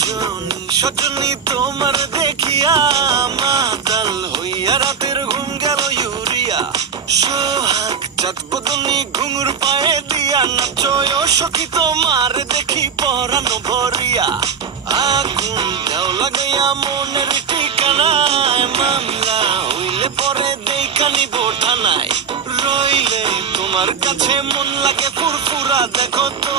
সজনী সজনী তোমার দেখিয়া মাতাল হইয়া রাতের ঘুম গেল ইউরিয়া সোহাগ চাঁদ বদনী ঘুঙুর পায়ে দিয়া নাচয় সখী তোমার দেখি পরানো ভরিয়া আগুন দেও লাগাইয়া মনের ঠিকানায় মামলা হইলে পরে দেখা নিব থানায় রইলে তোমার কাছে মন লাগে ফুরফুরা দেখো তো